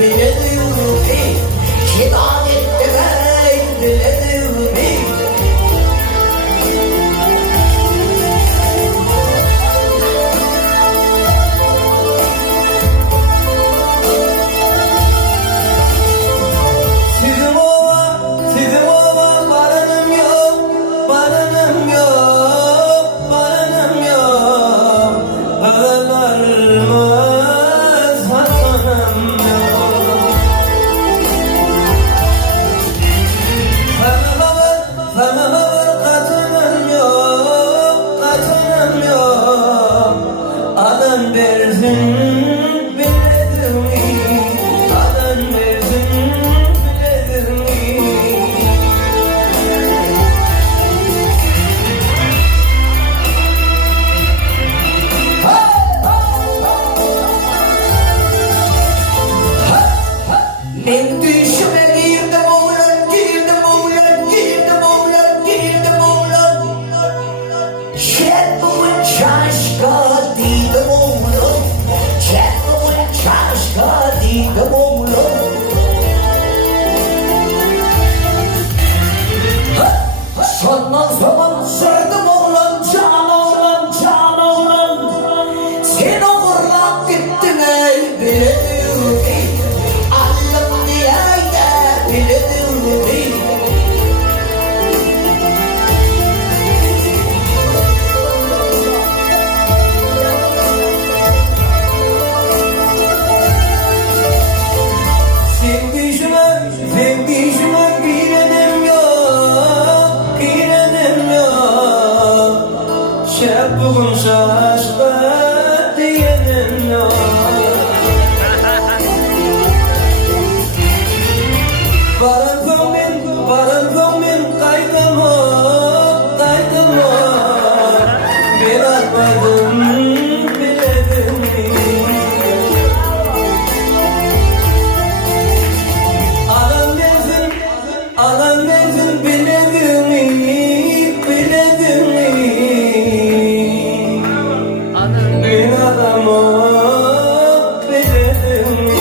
biledim Kidan etmek biledim Sizin ova barınım yok, barınım yok, barınım yok Ağlarmaz hatanım yok Sana var katınım yok, katınım yok Alın versin biledim Alın versin biledim Ben düşüme girdim oğlan, girdim oğlan, girdim oğlan, girdim oğlan Kendimi çaşka dedim oğlan Kendimi çaşka dedim oğlan Sondan zaman sürdüm oğlan, can oğlan, can oğlan Sen uğurlak gittin ey biledim Allım diye de biledim Sevgişime girenim yok, girenim yok Çabuğum şaşka diyenim yok Varım ben kaydım o Bir atmadım biledim Alan versin biledim biledim Bir adamı biledim